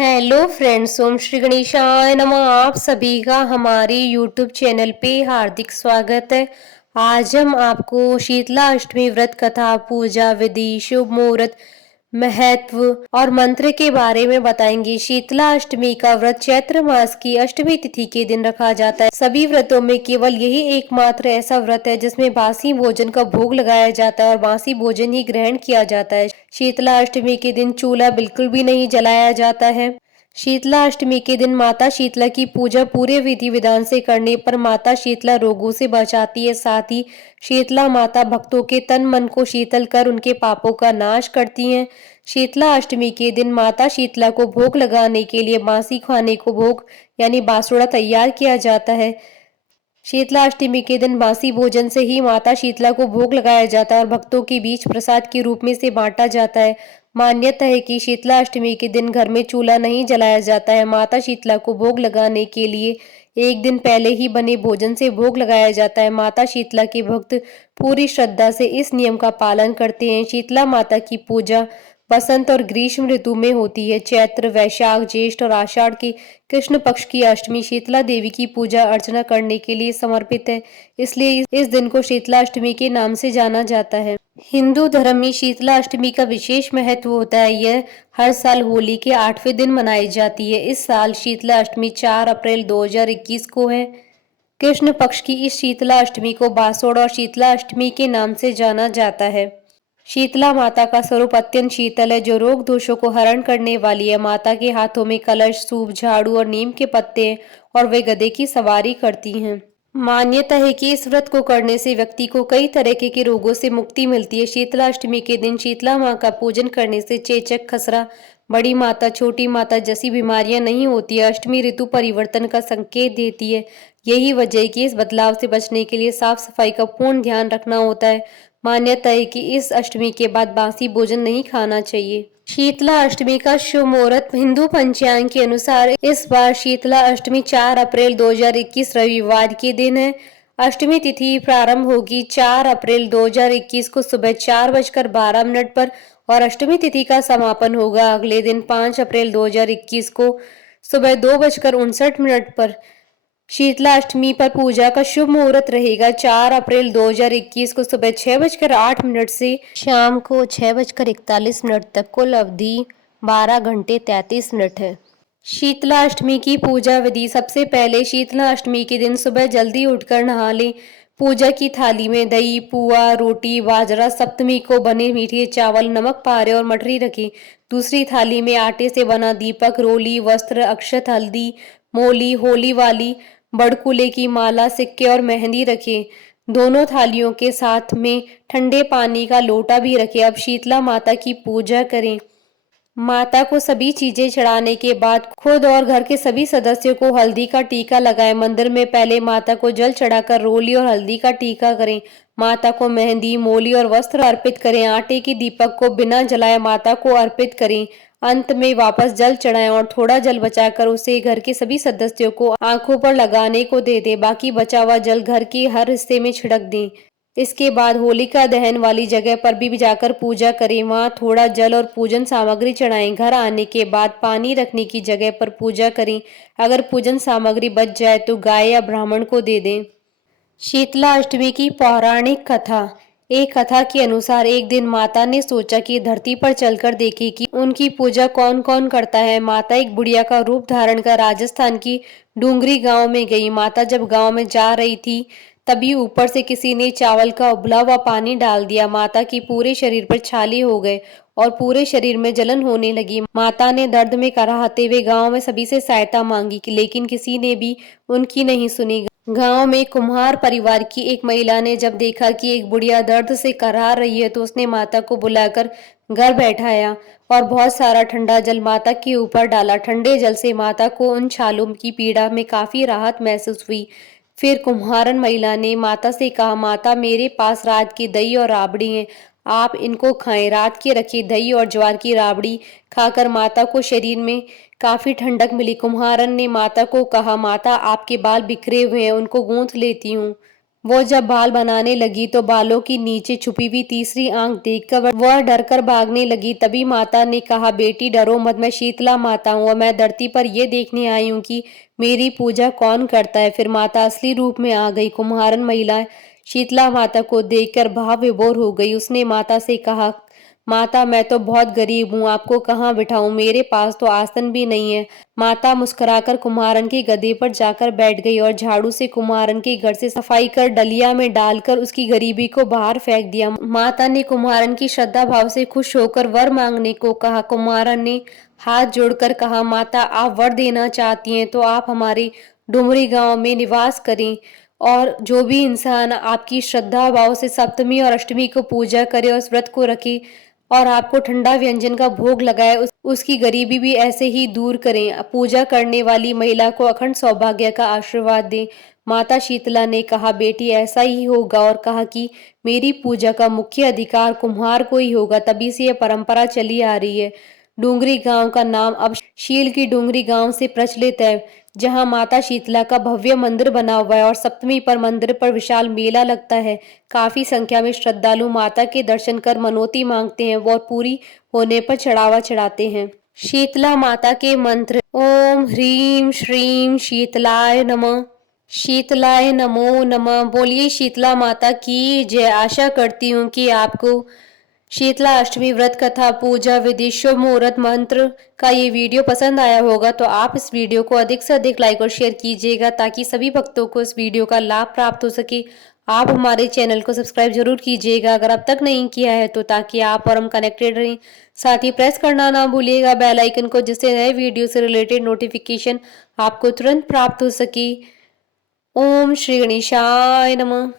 Hello friends, ओम श्री गणेशाय नमः। आप सभी का हमारे यूट्यूब चैनल पे हार्दिक स्वागत है। आज हम आपको शीतला अष्टमी व्रत कथा, पूजा विधि, शुभ मुहूर्त, महत्व और मंत्र के बारे में बताएंगे। शीतला अष्टमी का व्रत चैत्र मास की अष्टमी तिथि के दिन रखा जाता है। सभी व्रतों में केवल यही एकमात्र ऐसा व्रत है जिसमें बासी भोजन का भोग लगाया जाता है और बासी भोजन ही ग्रहण किया जाता है। शीतला अष्टमी के दिन चूल्हा बिल्कुल भी नहीं जलाया जाता है। शीतला अष्टमी के दिन माता शीतला की पूजा पूरे विधि विधान से करने पर माता शीतला रोगों से बचाती है। साथ ही शीतला माता भक्तों के तन मन को शीतल कर उनके पापों का नाश करती हैं। शीतला अष्टमी के दिन माता शीतला को भोग लगाने के लिए बासी खाने को भोग यानी बासुड़ा तैयार किया जाता है। शीतला अष्टमी के दिन बासी भोजन से ही माता शीतला को भोग लगाया जाता है और भक्तों के बीच प्रसाद के रूप में से बांटा जाता है। मान्यता है कि शीतला अष्टमी के दिन घर में चूल्हा नहीं जलाया जाता है। माता शीतला को भोग लगाने के लिए एक दिन पहले ही बने भोजन से भोग लगाया जाता है। माता शीतला के भक्त पूरी श्रद्धा से इस नियम का पालन करते हैं। शीतला माता की पूजा बसंत और ग्रीष्म ऋतु में होती है। चैत्र, वैशाख, ज्येष्ठ और आषाढ़ की कृष्ण पक्ष की अष्टमी शीतला देवी की पूजा अर्चना करने के लिए समर्पित है। इसलिए इस दिन को शीतला अष्टमी के नाम से जाना जाता है। हिंदू धर्म में शीतला अष्टमी का विशेष महत्व होता है। यह हर साल होली के 8वें दिन मनाई जाती है। इस साल शीतला अष्टमी 4 अप्रैल 2021 को है। कृष्ण पक्ष की इस शीतला अष्टमी को बासोड़ और शीतला अष्टमी के नाम से जाना जाता है। शीतला माता का स्वरूप अत्यंत शीतल है, जो रोग दोषों को हरण करने वाली है। माता के हाथों में कलश, सूप, झाड़ू और नीम के पत्ते हैं और वे गधे की सवारी करती हैं। मान्यता है कि इस व्रत को करने से व्यक्ति को कई तरह के रोगों से मुक्ति मिलती है। शीतला अष्टमी के दिन शीतला माँ का पूजन करने से चेचक, खसरा, बड़ी माता, छोटी माता जैसी बीमारियां नहीं होती है। अष्टमी ऋतु परिवर्तन का संकेत देती है। यही वजह है कि इस बदलाव से बचने के लिए साफ सफाई का पूर्ण ध्यान रखना होता है। मान्यता है कि इस अष्टमी के बाद बासी भोजन नहीं खाना चाहिए। शीतला अष्टमी का शुभ मुहूर्त हिंदू पंचांग के अनुसार इस बार शीतला अष्टमी 4 अप्रैल 2021 रविवार के दिन है। अष्टमी तिथि प्रारंभ होगी 4 अप्रैल 2021 को सुबह 4:12 पर और अष्टमी तिथि का समापन होगा अगले दिन 5 अप्रैल 2021 को सुबह 2:59 पर। शीतला अष्टमी पर पूजा का शुभ मुहूर्त रहेगा 4 अप्रैल 2021 को सुबह 6:08 से शाम को 6:41 तक। कुल अवधि 12 घंटे 33 मिनट है। शीतला अष्टमी की पूजा विधि। सबसे पहले शीतला अष्टमी के दिन सुबह जल्दी उठकर नहा लें। पूजा की थाली में दही, पुआ, रोटी, बाजरा, सप्तमी को बने मीठे चावल, नमक पारे और मठरी रखें। दूसरी थाली में आटे से बना दीपक, रोली, वस्त्र, अक्षत, हल्दी, मोली, होली वाली बड़कुले की माला, सिक्के और मेहंदी रखें। दोनों थालियों के साथ में ठंडे पानी का लोटा भी रखें। अब शीतला माता की पूजा करें। माता को सभी चीजें चढ़ाने के बाद खुद और घर के सभी सदस्यों को हल्दी का टीका लगाएं। मंदिर में पहले माता को जल चढ़ाकर रोली और हल्दी का टीका करें। माता को मेहंदी, मोली और वस्त्र अर्पित करें। आटे के दीपक को बिना जलाए माता को अर्पित करें। अंत में वापस जल चढ़ाएं और थोड़ा जल बचाकर उसे घर के सभी सदस्यों को आंखों पर लगाने को दे दें। बाकी बचा हुआ जल घर के हर हिस्से में छिड़क दें। इसके बाद होलिका दहन वाली जगह पर भी जाकर पूजा करें। वहां थोड़ा जल और पूजन सामग्री चढ़ाएं। घर आने के बाद पानी रखने की जगह पर पूजा करें। अगर पूजन सामग्री बच जाए तो गाय या ब्राह्मण को दे दें। शीतला अष्टमी की पौराणिक कथा। एक कथा के अनुसार एक दिन माता ने सोचा कि धरती पर चलकर देखे कि उनकी पूजा कौन कौन करता है। माता एक बुढ़िया का रूप धारण कर राजस्थान की डूंगरी गांव में गई। माता जब गांव में जा रही थी तभी ऊपर से किसी ने चावल का उबला हुआ पानी डाल दिया। माता की पूरे शरीर पर छाले हो गए और पूरे शरीर में जलन होने लगी। माता ने दर्द में कराहते हुए गांव में सभी से सहायता मांगी लेकिन किसी ने भी उनकी नहीं सुनी। गांव में कुम्हार परिवार की एक महिला ने जब देखा कि एक बुढ़िया दर्द से कराह रही है तो उसने माता को बुलाकर घर बैठाया और बहुत सारा ठंडा जल माता के ऊपर डाला। ठंडे जल से माता को उन छालों की पीड़ा में काफी राहत महसूस हुई। फिर कुम्हारन महिला ने माता से कहा, माता मेरे पास रात की दही और राबड़ी हैं, आप इनको खाएं। रात की रखी दही और ज्वार की राबड़ी खाकर माता को शरीर में काफी ठंडक मिली। कुम्हारन ने माता को कहा, माता आपके बाल बिखरे हुए हैं, उनको गूंथ लेती हूँ। वो जब बाल बनाने लगी तो बालों की नीचे छुपी हुई तीसरी आंख देखकर वह डरकर भागने लगी। तभी माता ने कहा, बेटी डरो मत, मैं शीतला माता हूँ और मैं धरती पर ये देखने आई हूँ कि मेरी पूजा कौन करता है। फिर माता असली रूप में आ गई। कुम्हारन महिला शीतला माता को देखकर भाव विभोर हो गई। उसने माता से कहा, माता मैं तो बहुत गरीब हूँ, आपको कहाँ बिठाऊं, मेरे पास तो आसन भी नहीं है। माता मुस्कुराकर कुम्हारन के गधे पर जाकर बैठ गई और झाड़ू से कुम्हारन के घर से सफाई कर डलिया में डालकर उसकी गरीबी को बाहर फेंक दिया। माता ने कुम्हारन की श्रद्धा भाव से खुश होकर वर मांगने को कहा। कुम्हारन ने हाथ जोड़कर कहा, माता आप वर देना चाहती हैं तो आप हमारे डुमरी गांव में निवास करें और जो भी इंसान आपकी श्रद्धा भाव से सप्तमी और अष्टमी को पूजा करे और इस व्रत को रखे और आपको ठंडा व्यंजन का भोग लगाए, उसकी गरीबी भी ऐसे ही दूर करें। पूजा करने वाली महिला को अखंड सौभाग्य का आशीर्वाद दें। माता शीतला ने कहा, बेटी ऐसा ही होगा, और कहा कि मेरी पूजा का मुख्य अधिकार कुम्हार को ही होगा। तभी से यह परंपरा चली आ रही है। डूंगरी गांव का नाम अब शील की डूंगरी गांव से प्रचलित है, जहां माता शीतला का भव्य मंदिर बना हुआ है और सप्तमी पर मंदिर पर विशाल मेला लगता है। काफी संख्या में श्रद्धालु माता के दर्शन कर मनौती मांगते हैं और पूरी होने पर चढ़ावा चढ़ाते हैं। शीतला माता के मंत्र, ओम ह्रीम श्रीम शीतलाय नमः। शीतलाय नमो नमः। बोलिए शीतला माता की जय। आशा करती हूँ कि आपको शीतला अष्टमी व्रत कथा पूजा विधि शुभ मुहूर्त मंत्र का ये वीडियो पसंद आया होगा तो आप इस वीडियो को अधिक से अधिक लाइक और शेयर कीजिएगा ताकि सभी भक्तों को इस वीडियो का लाभ प्राप्त हो सके। आप हमारे चैनल को सब्सक्राइब जरूर कीजिएगा अगर अब तक नहीं किया है तो, ताकि आप और हम कनेक्टेड रहें। साथ ही प्रेस करना ना भूलिएगा बेल आइकन को, जिससे नए वीडियो से रिलेटेड नोटिफिकेशन आपको तुरंत प्राप्त हो सके। ओम श्री गणेशाय नमः।